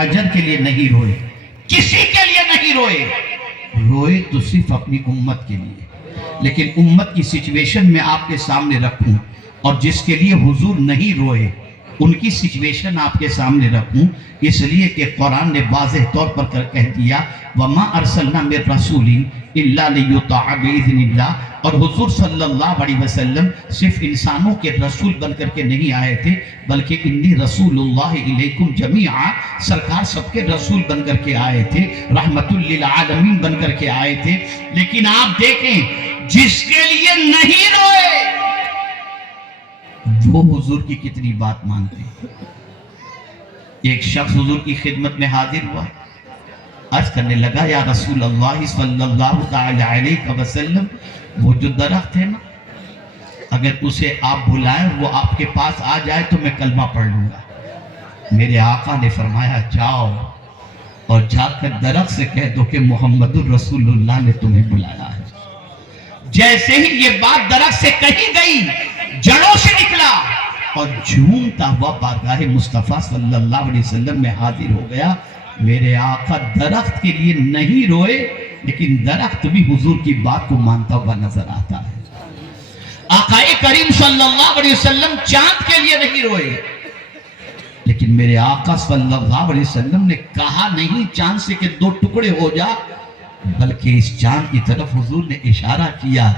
حجر کے لیے نہیں روئے، کسی کے لیے نہیں روئے، روئے تو صرف اپنی امت کے لیے۔ لیکن امت کی سچویشن میں آپ کے سامنے رکھوں اور جس کے لیے حضور نہیں روئے ان کی سچویشن آپ کے سامنے رکھوں، اس لیے کہ قرآن نے واضح طور پر کہہ دیا وَمَا أَرْسَلْنَا مِن رَسُولٍ إِلَّا لِيُطَاعَ بِإِذْنِ اللَّهِ، اور حضور صلی اللہ علیہ وسلم صرف انسانوں کے رسول بن کر کے نہیں آئے تھے بلکہ انی رسول اللہ علیکم جمیعا، سرکار سب کے رسول بن کر کے آئے تھے، رحمت للعالمین بن کر کے آئے تھے۔ لیکن آپ دیکھیں جس کے لیے نہیں روئے وہ حضور کی کتنی بات مانتے ہیں۔ ایک شخص حضور کی خدمت میں حاضر ہوا، عرض کرنے لگا یا رسول اللہ صلی اللہ تعالی علیہ وسلم، وہ جو درخت ہے نا اگر اسے آپ بلائیں وہ آپ کے پاس آ جائے تو میں کلمہ پڑھ لوں گا۔ میرے آقا نے فرمایا جاؤ اور جا کر درخت سے کہہ دو کہ محمد الرسول اللہ نے تمہیں بلایا ہے۔ جیسے ہی یہ بات درخت سے کہی گئی جڑوں سے نکلا اور جھومتا ہوا بارگاہ مصطفیٰ صلی اللہ علیہ وسلم میں حاضر ہو گیا۔ میرے آقا درخت کے لیے نہیں روئے لیکن درخت بھی حضور کی بات کو مانتا ہوا نظر آتا ہے۔ آقا کریم صلی اللہ علیہ وسلم چاند کے لیے نہیں روئے لیکن میرے آقا صلی اللہ علیہ وسلم نے کہا نہیں چاند سے کہ دو ٹکڑے ہو جا، بلکہ اس چاند کی طرف حضور نے اشارہ کیا۔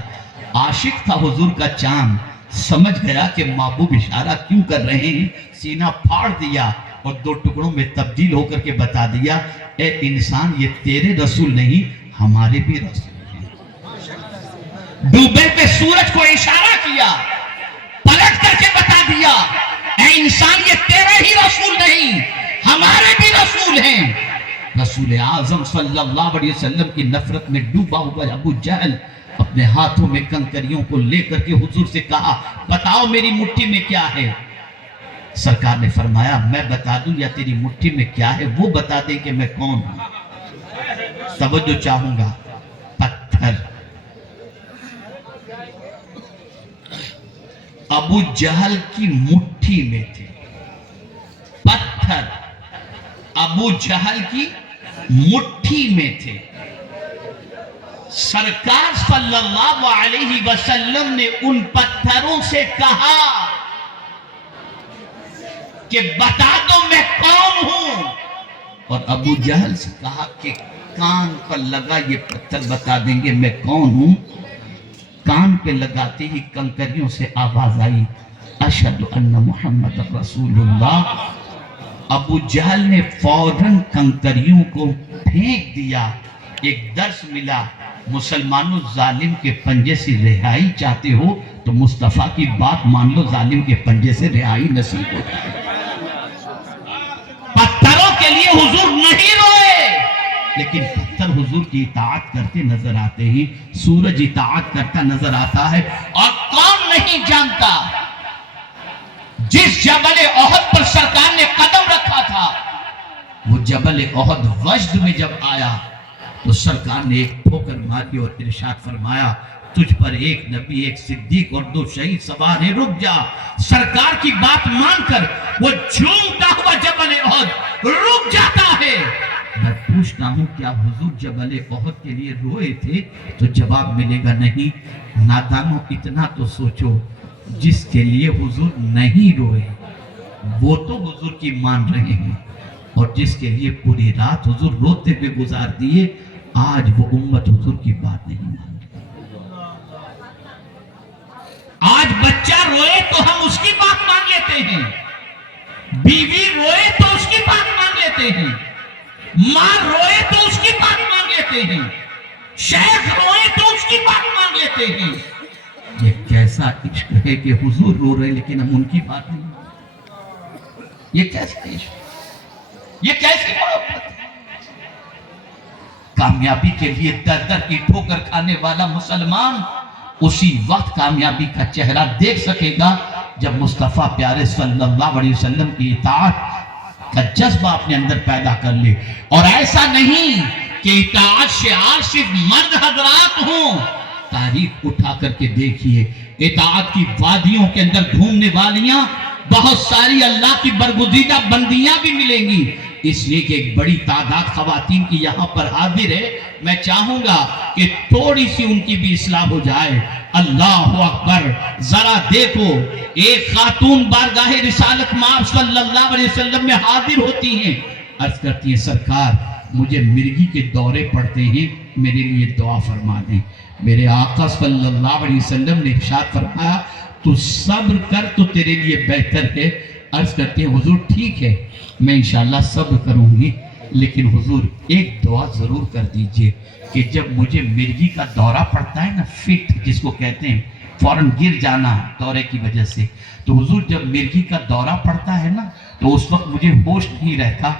عاشق تھا حضور کا چاند، سمجھ گیا کہ محبوب اشارہ کیوں کر رہے ہیں، سینہ پھاڑ دیا اور دو ٹکڑوں میں تبدیل ہو کر کے بتا دیا اے انسان یہ تیرے رسول نہیں ہمارے بھی رسول ہیں۔ ڈوبے پہ سورج کو اشارہ کیا، پلٹ کر کے بتا دیا اے انسان یہ تیرے ہی رسول نہیں ہمارے بھی رسول ہیں۔ رسول اعظم صلی اللہ علیہ وسلم کی نفرت میں ڈوبا ہوا ابو جہل اپنے ہاتھوں میں کنکریوں کو لے کر کے حضور سے کہا بتاؤ میری مٹھی میں کیا ہے؟ سرکار نے فرمایا میں بتا دوں یا تیری مٹھی میں کیا ہے وہ بتا دیں کہ میں کون ہوں۔ توجہ چاہوں گا، پتھر۔ ابو جہل کی مٹھی میں تھے پتھر، ابو جہل کی مٹھی میں تھے۔ سرکار صلی اللہ علیہ وسلم نے ان پتھروں سے کہا کہ بتا دو میں کون ہوں، اور ابو جہل سے کہا کہ کان پر لگا یہ پتھر بتا دیں گے میں کون ہوں۔ کان پہ لگاتے ہی کنکریوں سے آواز آئی اشہد ان محمد رسول اللہ۔ ابو جہل نے فوراً کنکریوں کو پھینک دیا۔ ایک درس ملا، مسلمانوں ظالم کے پنجے سے رہائی چاہتے ہو تو مصطفیٰ کی بات مان لو، ظالم کے پنجے سے رہائی نصیب ہوتا ہے۔ پتھروں کے لیے حضور نہیں روئے لیکن پتھر حضور کی اطاعت کرتے نظر آتے ہیں، سورج اطاعت کرتا نظر آتا ہے۔ اور کون نہیں جانتا جس جبل احد پر سرکار نے قدم رکھا تھا، وہ جبل احد وجد میں جب آیا تو سرکار نے ایک ٹھوکر ماری اور ارشاد فرمایا تجھ پر ایک نبی ایک صدیق اور دو شہید سوار ہیں، رک جا۔ سرکار کی بات مان کر وہ جھومتا ہوا جبل احد رک جاتا ہے۔ میں پوچھتا ہوں کیا حضور جبل احد کے لیے روئے تھے؟ تو جواب ملے گا نہیں۔ نادانوں اتنا تو سوچو جس کے لیے حضور نہیں روئے وہ تو حضور کی مان رہے ہیں، اور جس کے لیے پوری رات حضور روتے ہوئے گزار دیے آج وہ امت حضور کی بات نہیں مان رہی۔ آج بچہ روئے تو ہم اس کی بات مان لیتے ہیں، بیوی روئے تو اس کی بات مان لیتے ہیں، ماں روئے تو اس کی بات مان لیتے ہیں، شیخ روئے تو اس کی بات مان لیتے ہیں۔ یہ کیسا عشق ہے کہ حضور رو رہے لیکن ہم ان کی بات نہیں مانتے؟ یہ کیسا عشق، یہ کیسی محبت ہے؟ کامیابی کے لیے در در کی ٹھوکر کھانے والا مسلمان اسی وقت کامیابی کا چہرہ دیکھ سکے گا جب مصطفیٰ پیارے صلی اللہ علیہ وسلم کی اطاعت کا جذبہ اپنے اندر پیدا کر لے۔ اور ایسا نہیں کہ اطاعت شعار صرف مرد حضرات ہوں۔ تاریخ اٹھا کر کے دیکھیے اطاعت کی وادیوں کے اندر گھومنے والیاں بہت ساری اللہ کی برگزیدہ بندیاں بھی ملیں گی، اس لیے کہ ایک بڑی تعداد خواتین کی یہاں پر حاضر ہے، میں چاہوں گا کہ تھوڑی سی ان کی بھی اصلاح ہو جائے۔ اللہ اکبر، ذرا دیکھو ایک خاتون بارگاہ رسالت مآب صلی اللہ علیہ وسلم میں حاضر ہوتی ہیں، عرض کرتی ہیں سرکار مجھے مرگی کے دورے پڑتے ہیں، میرے لیے دعا فرما دیں۔ میرے آقا صلی اللہ علیہ وسلم نے ارشاد فرمایا تو صبر کر تو تیرے لیے بہتر ہے۔ عرض کرتے ہیں حضور ٹھیک ہے میں انشاءاللہ صبر کروں گی، لیکن حضور ایک دعا ضرور کر دیجئے کہ جب مجھے مرگی کا دورہ پڑتا ہے نا، فٹ جس کو کہتے ہیں فوراً گر جانا دورے کی وجہ سے، تو حضور جب مرگی کا دورہ پڑتا ہے نا تو اس وقت مجھے ہوش نہیں رہتا،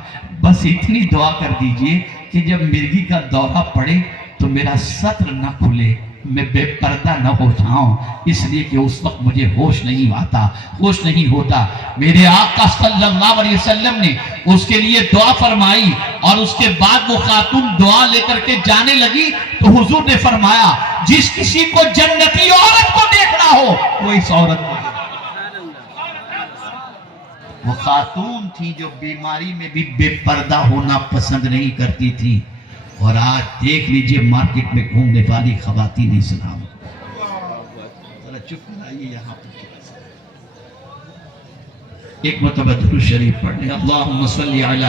بس اتنی دعا کر دیجئے کہ جب مرگی کا دورہ پڑے تو میرا سطر نہ کھلے، میں بے پردہ نہ ہو جاؤں، اس لیے کہ اس وقت مجھے ہوش نہیں آتا، ہوش نہیں ہوتا۔ میرے آقا صلی اللہ علیہ وسلم نے اس کے لیے دعا فرمائی، اور اس کے بعد وہ خاتون دعا لے کر کے جانے لگی تو حضور نے فرمایا جس کسی کو جنتی عورت کو دیکھنا ہو وہ اس عورت کو دیکھنا۔ وہ خاتون تھی جو بیماری میں بھی بے پردہ ہونا پسند نہیں کرتی تھی، اور آج دیکھ لیجئے مارکیٹ میں گھومنے والی خواتین اسلام۔ ذرا چپ کرائیے یہاں پر، ایک مرتبہ درود شریف پڑھیں، اللہم صلی علی